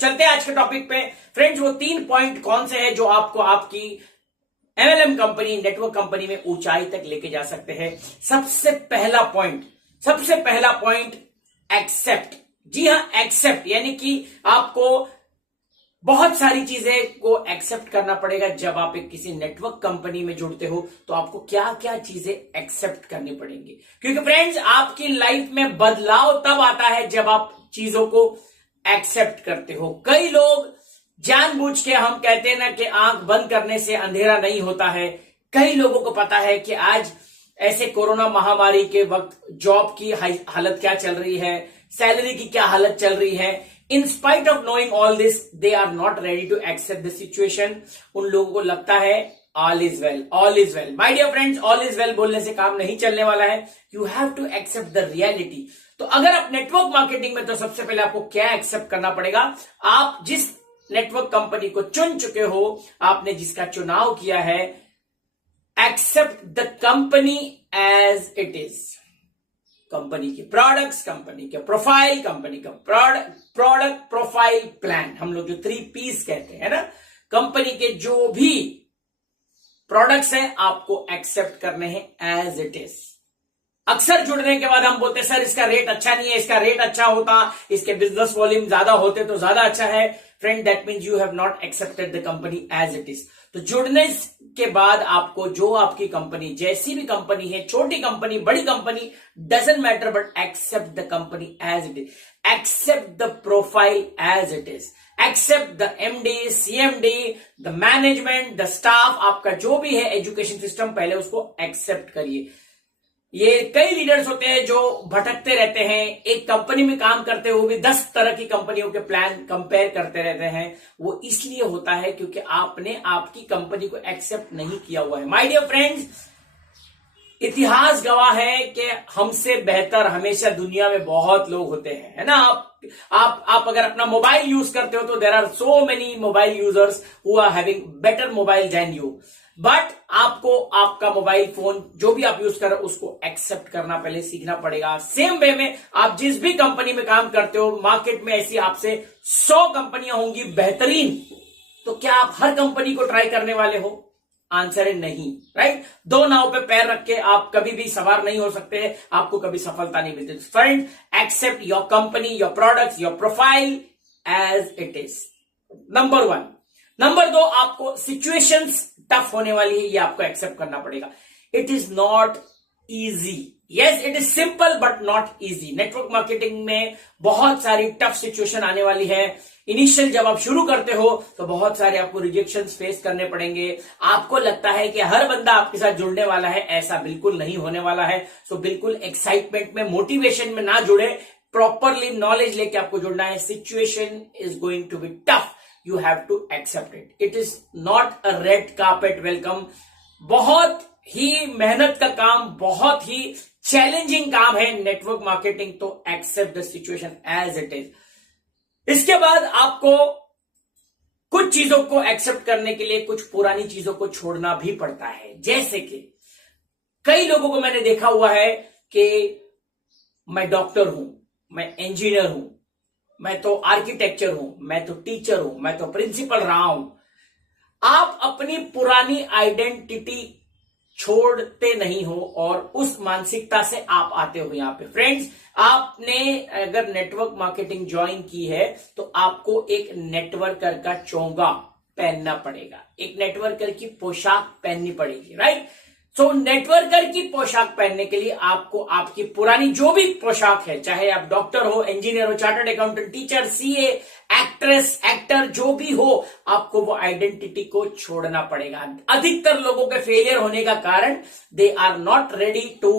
चलते हैं आज के टॉपिक पे फ्रेंड्स। वो 3 पॉइंट कौन से हैं जो आपको आपकी एमएलएम कंपनी, नेटवर्क कंपनी में ऊंचाई तक लेके जा सकते हैं। सबसे पहला पॉइंट एक्सेप्ट। जी हां, एक्सेप्ट यानी कि आपको बहुत सारी चीजें को एक्सेप्ट करना पड़ेगा। जब आप एक किसी नेटवर्क कंपनी में जुड़ते हो तो आपको क्या क्या चीजें एक्सेप्ट करनी पड़ेंगी, क्योंकि फ्रेंड्स आपकी लाइफ में बदलाव तब आता है जब आप चीजों को एक्सेप्ट करते हो। कई लोग जानबूझ के, हम कहते हैं ना कि आंख बंद करने से अंधेरा नहीं होता है। कई लोगों को पता है कि आज ऐसे कोरोना महामारी के वक्त जॉब की हालत क्या चल रही है, सैलरी की क्या हालत चल रही है। In spite of knowing all this, they are not ready to accept the situation. उन लोगों को लगता है all is well, all is well. My dear friends, all is well बोलने से काम नहीं चलने वाला है. You have to accept the reality. तो अगर आप नेटवर्क मार्केटिंग में, तो सबसे पहले आपको क्या एक्सेप्ट करना पड़ेगा। आप जिस नेटवर्क कंपनी को चुन चुके हो, आपने जिसका चुनाव किया है, except the company as it is. Company के प्रोडक्ट्स, कंपनी के प्रोफाइल, कंपनी का प्रोडक्ट प्रोफाइल प्लान, हम लोग जो 3 P's कहते हैं ना, कंपनी के जो भी प्रोडक्ट्स हैं आपको एक्सेप्ट करने हैं एज इट इज। अक्सर जुड़ने के बाद हम बोलते हैं सर इसका रेट अच्छा नहीं है, इसका रेट अच्छा होता, इसके बिजनेस वॉल्यूम ज्यादा होते तो ज्यादा अच्छा है। Friend, that means you have not accepted the company as it is. तो जुड़ने के बाद आपको जो आपकी कंपनी, जैसी भी कंपनी है, छोटी कंपनी बड़ी company, doesn't matter, but except the company as it is, except the profile as it is, except the MD, CMD, the management, the staff, आपका जो भी है एजुकेशन सिस्टम, पहले उसको एक्सेप्ट करिए। ये कई लीडर्स होते हैं जो भटकते रहते हैं, एक कंपनी में काम करते हुए भी 10 तरह की कंपनियों के प्लान कंपेयर करते रहते हैं। वो इसलिए होता है क्योंकि आपने आपकी कंपनी को एक्सेप्ट नहीं किया हुआ है। माय डियर फ्रेंड्स, इतिहास गवाह है कि हमसे बेहतर हमेशा दुनिया में बहुत लोग होते हैं, है ना। आप अगर अपना मोबाइल यूज करते हो तो there are so many mobile users who are having better mobile than you, but आपको आपका मोबाइल फोन जो भी आप यूज कर रहे हो उसको एक्सेप्ट करना पहले सीखना पड़ेगा। सेम वे में आप जिस भी कंपनी में काम करते हो, मार्केट में ऐसी आपसे 100 कंपनियां होंगी बेहतरीन, तो क्या आप हर कंपनी को ट्राई करने वाले हो? आंसर है नहीं, राइट। 2 नाव पे पैर रख के आप कभी भी सवार नहीं हो सकते, आपको कभी सफलता नहीं मिलती। Friend, accept your company, your products, your profile as it is, number 1। Number 2, आपको सिचुएशंस टफ होने वाली है, ये आपको एक्सेप्ट करना पड़ेगा। It is not easy, yes it is simple but not easy. Network marketing में बहुत सारी टफ सिचुएशन आने वाली है। इनिशियल जब आप शुरू करते हो तो बहुत सारे आपको रिजेक्शंस फेस करने पड़ेंगे। आपको लगता है कि हर बंदा आपके साथ जुड़ने वाला है, ऐसा बिल्कुल नहीं होने वाला है। सो बिल्कुल एक्साइटमेंट में, मोटिवेशन में ना जुड़े, प्रॉपरली नॉलेज लेके आपको जुड़ना है। Situation is going to be tough, you have to accept it. It is not a red carpet welcome. बहुत ही मेहनत का काम, बहुत ही चैलेंजिंग काम है नेटवर्क मार्केटिंग। तो accept the situation as it is. इसके बाद आपको कुछ चीजों को एक्सेप्ट करने के लिए कुछ पुरानी चीजों को छोड़ना भी पड़ता है। जैसे कि कई लोगों को मैंने देखा हुआ है कि मैं डॉक्टर हूं, मैं इंजीनियर हूं, मैं तो आर्किटेक्चर हूं, मैं तो टीचर हूं, मैं तो प्रिंसिपल रहा हूं। आप अपनी पुरानी आइडेंटिटी छोड़ते नहीं हो और उस मानसिकता से आप आते हो यहां पे। फ्रेंड्स, आपने अगर नेटवर्क मार्केटिंग ज्वाइन की है तो आपको एक नेटवर्कर का चोंगा पहनना पड़ेगा, एक नेटवर्कर की पोशाक पहननी पड़ेगी, राइट। सो नेटवर्कर की पोशाक पहनने के लिए आपको आपकी पुरानी जो भी पोशाक है, चाहे आप डॉक्टर हो, इंजीनियर हो, chartered accountant, teacher, CA, actress, actor, जो भी हो, आपको वो आइडेंटिटी को छोड़ना पड़ेगा। अधिकतर लोगों के फेलियर होने का कारण, they are not ready to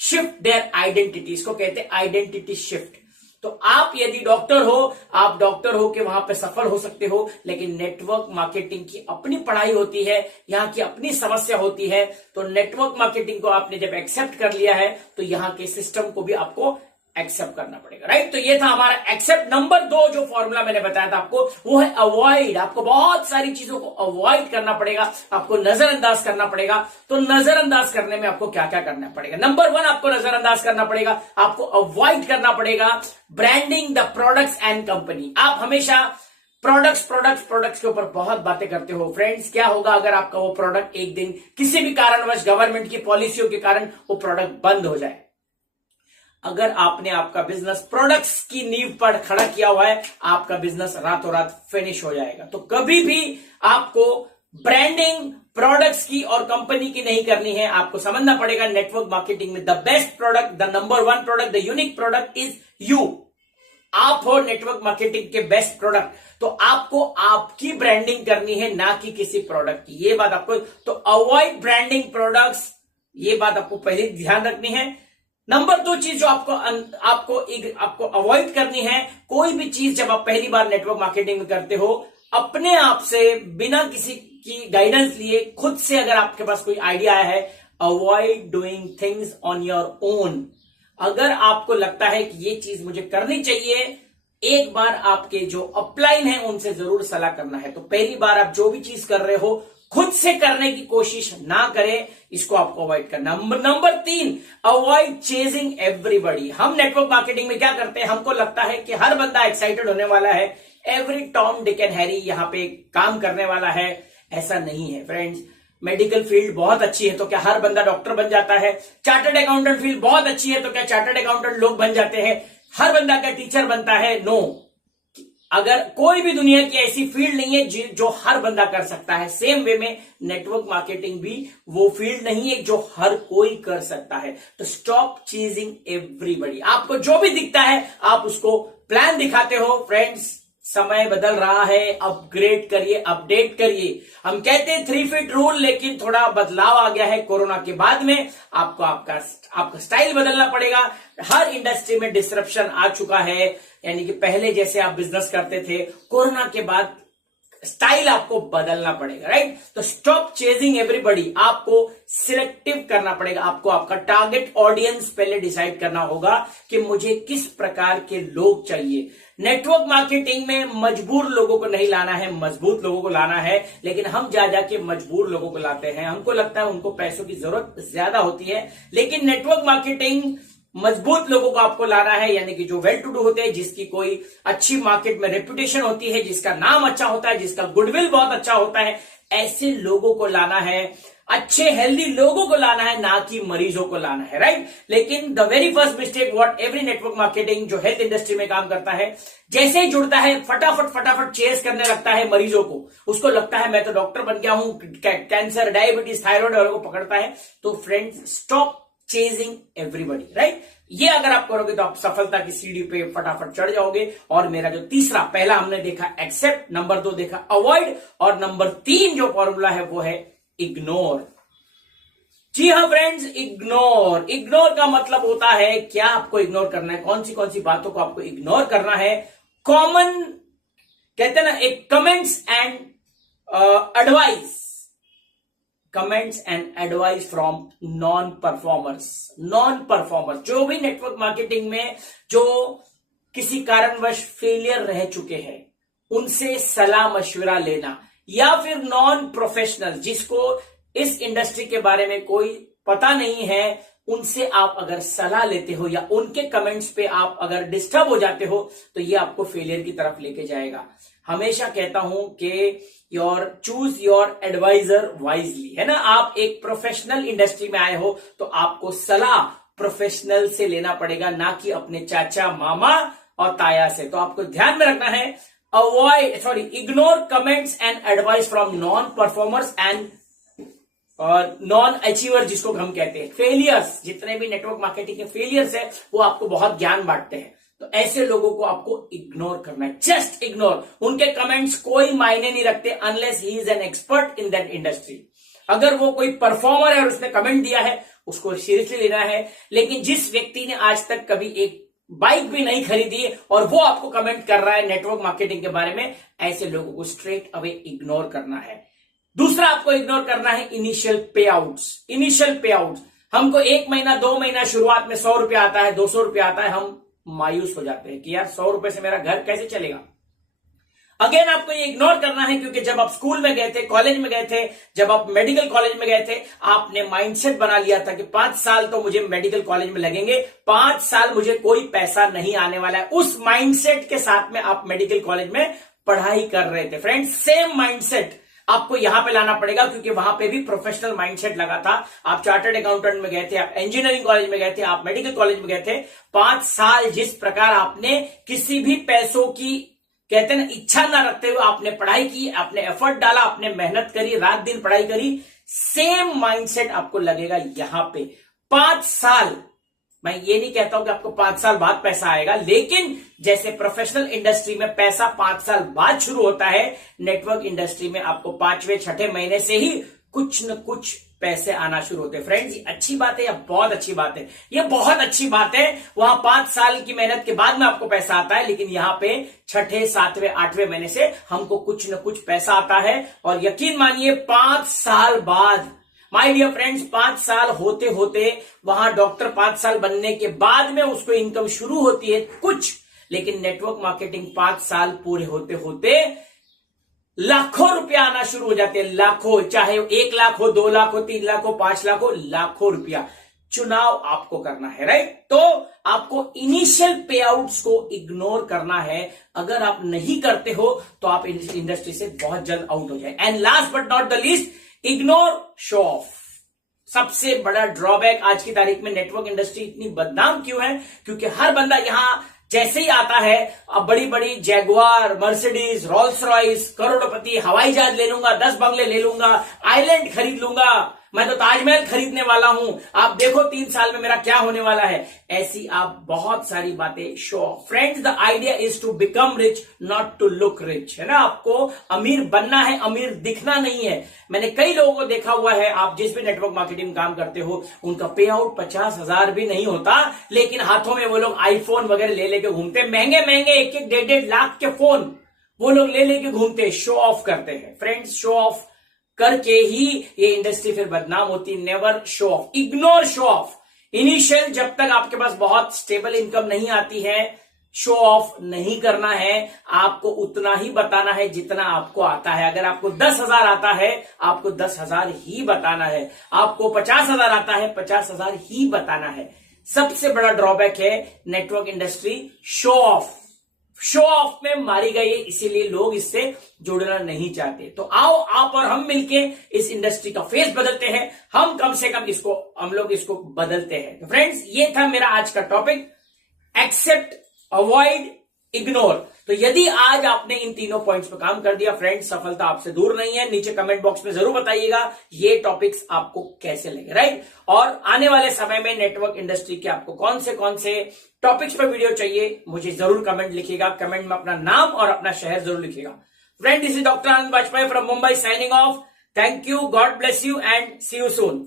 shift their identity. इसको कहते हैं आइडेंटिटी शिफ्ट। तो आप यदि डॉक्टर हो, आप डॉक्टर हो के वहां पे सफल हो सकते हो, लेकिन नेटवर्क मार्केटिंग की अपनी पढ़ाई होती है, यहां की अपनी समस्या होती है। तो नेटवर्क मार्केटिंग को आपने जब एक्सेप्ट कर लिया है तो यहां के सिस्टम को भी आपको एक्सेप्ट करना पड़ेगा, राइट। तो ये था हमारा एक्सेप्ट। नंबर 2 जो फॉर्मूला मैंने बताया था आपको, वो है अवॉइड। आपको बहुत सारी चीजों को अवॉइड करना पड़ेगा, आपको नजरअंदाज करना पड़ेगा। तो नजरअंदाज करने में आपको क्या क्या करना पड़ेगा? नंबर 1, आपको नजरअंदाज करना पड़ेगा, आपको अवॉइड करना पड़ेगा branding the products and company. आप हमेशा प्रोडक्ट्स के ऊपर बहुत बातें करते हो फ्रेंड्स। क्या होगा अगर आपका वो प्रोडक्ट एक दिन किसी भी कारणवश गवर्नमेंट की पॉलिसियों के कारण वो प्रोडक्ट बंद हो जाए? अगर आपने आपका बिजनेस प्रोडक्ट्स की नींव पर खड़ा किया हुआ है, आपका बिजनेस रातों रात फिनिश हो जाएगा। तो कभी भी आपको ब्रांडिंग प्रोडक्ट्स की और कंपनी की नहीं करनी है, आपको समझना पड़ेगा नेटवर्क मार्केटिंग में the best product, the number 1 product, the unique product is you. आप हो नेटवर्क मार्केटिंग के बेस्ट प्रोडक्ट, तो आपको आपकी ब्रांडिंग करनी है, ना कि किसी प्रोडक्ट की। ये बात आपको, तो अवॉइड ब्रांडिंग प्रोडक्ट्स, ये बात आपको पहले ध्यान रखनी है। नंबर 2 चीज जो आपको अवॉइड करनी है, कोई भी चीज जब आप पहली बार नेटवर्क मार्केटिंग में करते हो, अपने आप से बिना किसी की गाइडेंस लिए खुद से अगर आपके पास कोई आइडिया आया है, avoid doing things on your own. अगर आपको लगता है कि ये चीज मुझे करनी चाहिए, एक बार आपके जो अपलाइन है उनसे जरूर सलाह करना है। तो पहली बार आप जो भी चीज कर रहे हो खुद से करने की कोशिश ना करें, इसको आपको अवॉइड करना। Number 3, avoid chasing everybody. हम नेटवर्क मार्केटिंग में क्या करते हैं, हमको लगता है कि हर बंदा एक्साइटेड होने वाला है, every Tom Dick and Harry यहां पे काम करने वाला है। ऐसा नहीं है फ्रेंड्स। मेडिकल फील्ड बहुत अच्छी है तो क्या हर बंदा डॉक्टर बन जाता है? चार्टर्ड अकाउंटेंट फील्ड बहुत अच्छी है तो क्या चार्टर्ड अकाउंटेंट लोग बन जाते हैं? हर बंदा क्या टीचर बनता है? नो। अगर कोई भी दुनिया की ऐसी फील्ड नहीं है जो हर बंदा कर सकता है, सेम वे में नेटवर्क मार्केटिंग भी वो फील्ड नहीं है जो हर कोई कर सकता है। तो स्टॉप चीजिंग एवरीबॉडी। आपको जो भी दिखता है आप उसको प्लान दिखाते हो। फ्रेंड्स, समय बदल रहा है, अपग्रेड करिए, अपडेट करिए। हम कहते हैं 3 फीट रूल, लेकिन थोड़ा बदलाव आ गया है कोरोना के बाद में। आपको आपका स्टाइल बदलना पड़ेगा। हर इंडस्ट्री में डिसरप्शन आ चुका है, यानी कि पहले जैसे आप बिजनेस करते थे, कोरोना के बाद स्टाइल आपको बदलना पड़ेगा, राइट? तो स्टॉप चेजिंग एवरीबॉडी। आपको सिलेक्टिव करना पड़ेगा। आपको आपका टारगेट ऑडियंस पहले डिसाइड करना होगा कि मुझे किस प्रकार के लोग चाहिए। नेटवर्क मार्केटिंग में मजबूर लोगों को नहीं लाना है, मजबूत लोगों को लाना है। लेकिन हम जा जाके मजबूर लोगों को लाते हैं, हमको लगता है उनको पैसों की जरूरत ज्यादा होती है। लेकिन नेटवर्क मार्केटिंग मजबूत लोगों को आपको लाना है, यानी कि जो वेल टू डू होते हैं, जिसकी कोई अच्छी मार्केट में रेपुटेशन होती है, जिसका नाम अच्छा होता है, जिसका गुडविल बहुत अच्छा होता है, ऐसे लोगों को लाना है। अच्छे हेल्दी लोगों को लाना है, ना कि मरीजों को लाना है, राइट? लेकिन the very first mistake what every network marketing जो हेल्थ इंडस्ट्री में काम करता है, जैसे ही जुड़ता है फटाफट चेस करने लगता है मरीजों को। उसको लगता है मैं तो डॉक्टर बन गया हूं, कैंसर, डायबिटीज, थायराइड वालों को पकड़ता है। तो friends, stop chasing everybody, right? ये अगर आप करोगे तो आप सफलता की सीढ़ी पे फटाफट चढ़ जाओगे। और मेरा जो तीसरा, पहला हमने देखा एक्सेप्ट, नंबर 2 देखा अवॉइड, और नंबर 3 जो फॉर्मूला है वो है इग्नोर। जी हाँ फ्रेंड्स, इग्नोर। इग्नोर का मतलब होता है क्या आपको इग्नोर करना है, कौन सी बातों को आपको इग्नोर करना है। कॉमन कहते हैं ना, एक comments and advice from non performers. जो भी नेटवर्क मार्केटिंग में जो किसी कारणवश फेलियर रह चुके हैं, उनसे सलाह मशविरा लेना, या फिर नॉन प्रोफेशनल जिसको इस इंडस्ट्री के बारे में कोई पता नहीं है, उनसे आप अगर सलाह लेते हो या उनके कमेंट्स पे आप अगर डिस्टर्ब हो जाते हो, तो ये आपको फेलियर की तरफ लेके जाएगा। हमेशा कहता हूं कि चूज योर एडवाइजर वाइजली, है ना? आप एक प्रोफेशनल इंडस्ट्री में आए हो तो आपको सलाह प्रोफेशनल से लेना पड़ेगा, ना कि अपने चाचा, मामा और ताया से। तो आपको ध्यान में रखना है, ignore comments and advice from non performers and और नॉन अचीवर, जिसको हम कहते हैं फेलियर्स। जितने भी नेटवर्क मार्केटिंग के फेलियर्स है वो आपको बहुत ज्ञान बांटते हैं। तो ऐसे लोगों को आपको इग्नोर करना है, जस्ट इग्नोर। उनके कमेंट्स कोई मायने नहीं रखते unless he is an expert in that industry. अगर वो कोई परफॉर्मर है और उसने कमेंट दिया है, उसको सीरियसली लेना है। लेकिन जिस व्यक्ति ने आज तक कभी एक बाइक भी नहीं खरीदी और वो आपको कमेंट कर रहा है नेटवर्क मार्केटिंग के बारे में, ऐसे लोगों को स्ट्रेट अवे इग्नोर करना है। दूसरा आपको इग्नोर करना है इनिशियल पे आउट्स। हमको 1 महीना 2 महीना शुरुआत में 100 रुपया आता है, 200 रुपया आता है, हम मायूस हो जाते हैं कि यार 100 रुपए से मेरा घर कैसे चलेगा। अगेन आपको ये इग्नोर करना है, क्योंकि जब आप स्कूल में गए थे, कॉलेज में गए थे, जब आप मेडिकल कॉलेज में गए थे, आपने माइंडसेट बना लिया था कि 5 साल तो मुझे मेडिकल कॉलेज में लगेंगे, 5 साल मुझे कोई पैसा नहीं आने वाला है। उस माइंडसेट के साथ में आप मेडिकल कॉलेज में पढ़ाई कर रहे थे। फ्रेंड्स, सेम माइंडसेट आपको यहां पे लाना पड़ेगा, क्योंकि वहां पे भी प्रोफेशनल माइंडसेट लगा था। आप चार्टर्ड अकाउंटेंट में गए थे, आप इंजीनियरिंग कॉलेज में गए थे, आप मेडिकल कॉलेज में गए थे। 5 साल जिस प्रकार आपने किसी भी पैसों की, कहते हैं ना, इच्छा ना रखते हुए आपने पढ़ाई की, आपने एफर्ट डाला, आपने मेहनत करी, रात दिन पढ़ाई करी, सेम माइंडसेट आपको लगेगा यहां पे। 5 साल, मैं ये नहीं कहता हूं कि आपको 5 साल बाद पैसा आएगा, लेकिन जैसे प्रोफेशनल इंडस्ट्री में पैसा 5 साल बाद शुरू होता है, नेटवर्क इंडस्ट्री में आपको 5वें 6ठे महीने से ही कुछ न कुछ पैसे आना शुरू होते हैं। फ्रेंड्स, ये अच्छी बात है या बहुत अच्छी बात है? ये बहुत अच्छी बात है। वहां 5 साल की मेहनत के बाद में आपको पैसा आता है, लेकिन यहां पे 6ठे 7वें 8वें महीने से हमको कुछ न कुछ पैसा आता है। और यकीन मानिए 5 साल बाद, माय डियर फ्रेंड्स, 5 साल होते होते, वहां डॉक्टर 5 साल बनने के बाद में उसको इनकम शुरू होती है कुछ, लेकिन नेटवर्क मार्केटिंग 5 साल पूरे होते होते लाखों रुपया आना शुरू हो जाते हैं। लाखों, चाहे 1 लाख हो, 2 लाख हो, 3 लाख हो, 5 लाख हो, लाखों रुपया। चुनाव आपको करना है, राइट? तो आपको इनिशियल पे आउट्स को इग्नोर करना है। अगर आप नहीं करते हो तो आप इस इंडस्ट्री से बहुत जल्द आउट हो जाए। And last but not the least, ignore show off. सबसे बड़ा ड्रॉबैक आज की तारीख में नेटवर्क इंडस्ट्री इतनी बदनाम क्यों है? क्योंकि हर बंदा यहां जैसे ही आता है, अब बड़ी बड़ी जैगुआर, मर्सिडीज, रोल्स रॉयस, करोड़पति, हवाई जहाज ले लूंगा, 10 बंगले ले लूंगा, आइलैंड खरीद लूंगा, मैं तो ताजमहल खरीदने वाला हूं, आप देखो 3 साल में मेरा क्या होने वाला है। ऐसी आप बहुत सारी बातें show off. Friends, the idea is to become rich, not to look rich, है ना? आपको अमीर बनना है, अमीर दिखना नहीं है। मैंने कई लोगों को देखा हुआ है, आप जिस भी नेटवर्क मार्केटिंग काम करते हो, उनका पे आउट 50,000 भी नहीं होता, लेकिन हाथों में वो लोग आईफोन वगैरह ले लेके घूमते, महंगे महंगे 1-1, 1.5 लाख के फोन वो लोग ले लेके घूमते, शो ऑफ करते हैं। फ्रेंड्स, शो ऑफ करके ही ये इंडस्ट्री फिर बदनाम होती। Never show off, ignore show off. Initial जब तक आपके पास बहुत स्टेबल इनकम नहीं आती है, शो ऑफ नहीं करना है। आपको उतना ही बताना है जितना आपको आता है। अगर आपको 10,000 आता है, आपको 10,000 ही बताना है। आपको 50,000 आता है, 50,000 ही बताना है। सबसे बड़ा ड्रॉबैक है network industry, show off. Show off में मारी गई है, इसीलिए लोग इससे जुड़ना नहीं चाहते। तो आओ आप और हम मिलके इस इंडस्ट्री का फेस बदलते हैं। हम कम से कम हम लोग इसको बदलते हैं। तो फ्रेंड्स, ये था मेरा आज का टॉपिक, एक्सेप्ट, अवॉइड, इग्नोर। तो यदि आज आपने इन तीनों पॉइंट्स पर काम कर दिया, फ्रेंड्स, सफलता आपसे दूर नहीं है। नीचे कमेंट बॉक्स में जरूर बताइएगा ये टॉपिक्स आपको कैसे लगे, राइट? और आने वाले समय में नेटवर्क इंडस्ट्री के आपको कौन से टॉपिक्स पर वीडियो चाहिए, मुझे जरूर कमेंट लिखिएगा। कमेंट में अपना नाम और अपना शहर जरूर लिखिएगा। Friend, this is doctor Anand Vajpayee from Mumbai signing off. Thank you, God bless you and see you soon.